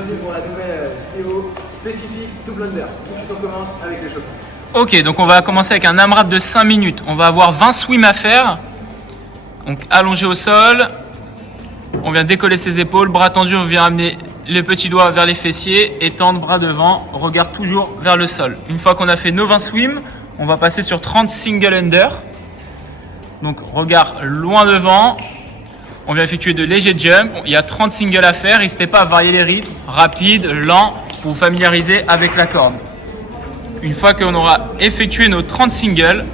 bienvenue pour la nouvelle vidéo spécifique double under. Tout de suite on commence avec l'échauffement. Ok, donc on va commencer avec un AMRAP de 5 minutes. On va avoir 20 swims à faire. Donc allongé au sol. On vient décoller ses épaules, bras tendus, on vient amener les petits doigts vers les fessiers, étendre bras devant, regard toujours vers le sol. Une fois qu'on a fait nos 20 swims, on va passer sur 30 single under. Donc regard loin devant. On vient effectuer de légers jumps. Il y a 30 singles à faire. N'hésitez pas à varier les rythmes, rapide, lent, pour vous familiariser avec la corde. Une fois qu'on aura effectué nos 30 singles,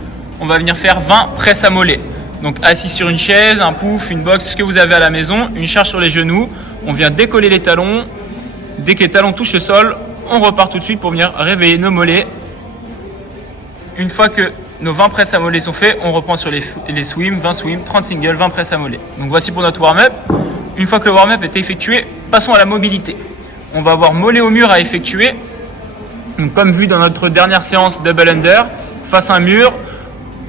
on va venir faire 20 presses à mollets. Donc assis sur une chaise, un pouf, une box, ce que vous avez à la maison, une charge sur les genoux. On vient décoller les talons. Dès que les talons touchent le sol, on repart tout de suite pour venir réveiller nos mollets. Une fois que nos 20 presses à mollets sont faits, on reprend sur les swims, 20 swims, 30 singles, 20 presses à mollets. Donc voici pour notre warm-up. Une fois que le warm-up est effectué, passons à la mobilité. On va avoir mollet au mur à effectuer. Donc comme vu dans notre dernière séance double under, face à un mur,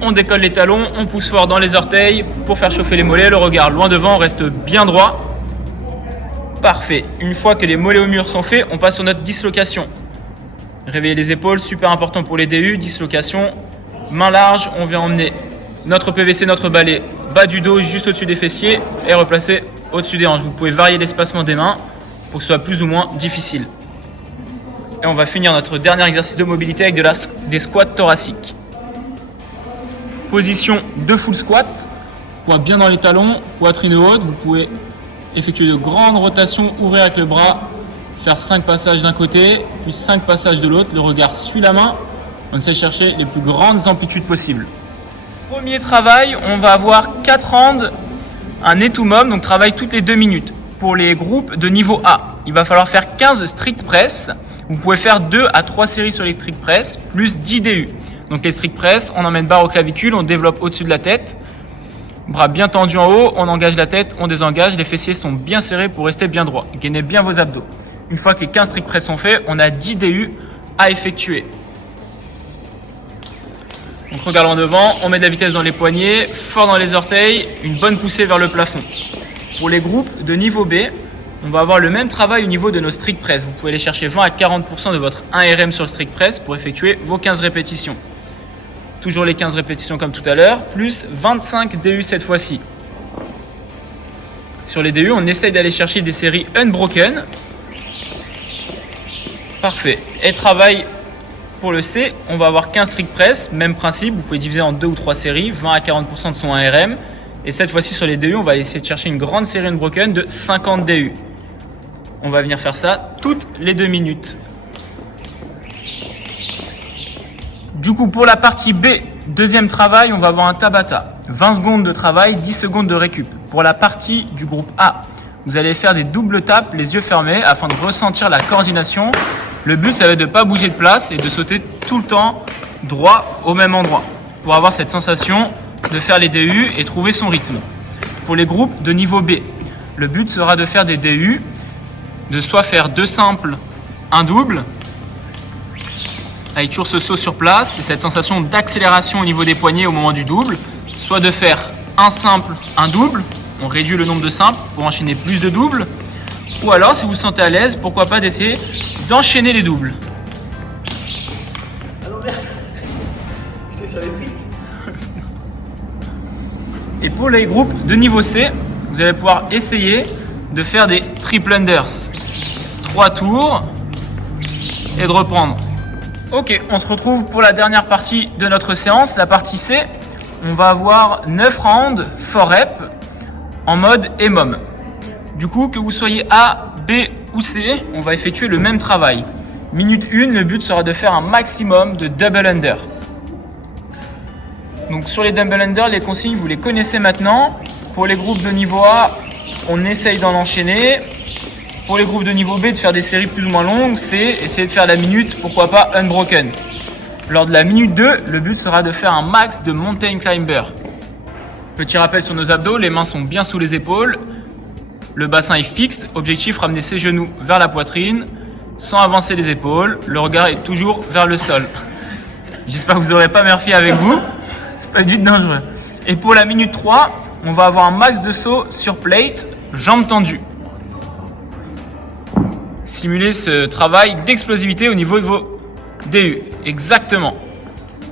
on décolle les talons, on pousse fort dans les orteils pour faire chauffer les mollets. Le regard loin devant, on reste bien droit. Parfait. Une fois que les mollets au mur sont faits, on passe sur notre dislocation. Réveiller les épaules, super important pour les DU, dislocation. Main large, on vient emmener notre PVC, notre balai bas du dos, juste au-dessus des fessiers et replacer au-dessus des hanches. Vous pouvez varier l'espacement des mains pour que ce soit plus ou moins difficile. Et on va finir notre dernier exercice de mobilité avec des squats thoraciques. Position de full squat, poids bien dans les talons, poitrine haute. Vous pouvez effectuer de grandes rotations, ouvrir avec le bras, faire 5 passages d'un côté, puis 5 passages de l'autre. Le regard suit la main. On essaie de chercher les plus grandes amplitudes possibles. Premier travail, on va avoir 4 rounds, un net to mom, donc travail toutes les 2 minutes. Pour les groupes de niveau A, il va falloir faire 15 strict press. Vous pouvez faire 2 à 3 séries sur les strict press, plus 10 DU. Donc les strict press, on emmène barre aux clavicules, on développe au-dessus de la tête. Bras bien tendus en haut, on engage la tête, on désengage. Les fessiers sont bien serrés pour rester bien droit. Gainez bien vos abdos. Une fois que les 15 strict press sont faits, on a 10 DU à effectuer. Donc regard loin devant, on met de la vitesse dans les poignets, fort dans les orteils, une bonne poussée vers le plafond. Pour les groupes de niveau B, on va avoir le même travail au niveau de nos strict press. Vous pouvez aller chercher 20 à 40% de votre 1 RM sur le strict press pour effectuer vos 15 répétitions. Toujours les 15 répétitions comme tout à l'heure, plus 25 DU cette fois-ci. Sur les DU, on essaye d'aller chercher des séries unbroken. Parfait. Et travail pour le C, on va avoir 15 strict press, même principe, vous pouvez diviser en 2 ou 3 séries, 20 à 40% de son 1 RM. Et cette fois-ci sur les DU, on va essayer de chercher une grande série unbroken de 50 DU. On va venir faire ça toutes les 2 minutes. Du coup, pour la partie B, deuxième travail, on va avoir un Tabata. 20 secondes de travail, 10 secondes de récup. Pour la partie du groupe A, vous allez faire des doubles tapes, les yeux fermés, afin de ressentir la coordination. Le but, ça va être de ne pas bouger de place et de sauter tout le temps droit au même endroit pour avoir cette sensation de faire les DU et trouver son rythme. Pour les groupes de niveau B, le but sera de faire des DU, de soit faire 2 simples, un double, avec toujours ce saut sur place et cette sensation d'accélération au niveau des poignets au moment du double, soit de faire un simple, un double, on réduit le nombre de simples pour enchaîner plus de doubles, ou alors si vous vous sentez à l'aise, pourquoi pas d'essayer d'enchaîner les doubles. Ah non merde, j'étais sur les tripes. Et pour les groupes de niveau C, vous allez pouvoir essayer de faire des triple unders. 3 tours et de reprendre. Ok, on se retrouve pour la dernière partie de notre séance, la partie C. On va avoir 9 rounds, 4 reps, en mode EMOM. Du coup, que vous soyez A, B ou C, on va effectuer le même travail. Minute 1, le but sera de faire un maximum de double under. Donc sur les double under, les consignes, vous les connaissez maintenant. Pour les groupes de niveau A, on essaye d'en enchaîner. Pour les groupes de niveau B, de faire des séries plus ou moins longues. C, essayer de faire la minute, pourquoi pas unbroken. Lors de la minute 2, le but sera de faire un max de mountain climber. Petit rappel sur nos abdos, les mains sont bien sous les épaules. Le bassin est fixe, objectif ramener ses genoux vers la poitrine sans avancer les épaules. Le regard est toujours vers le sol. J'espère que vous n'aurez pas Murphy avec vous, c'est pas du tout dangereux. Et pour la minute 3, on va avoir un max de saut sur plate, jambes tendues. simuler ce travail d'explosivité au niveau de vos DU. Exactement.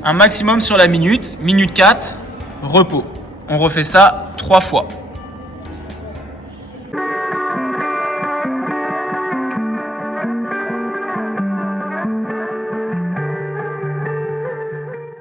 Un maximum sur la minute. Minute 4, repos. On refait ça 3 fois.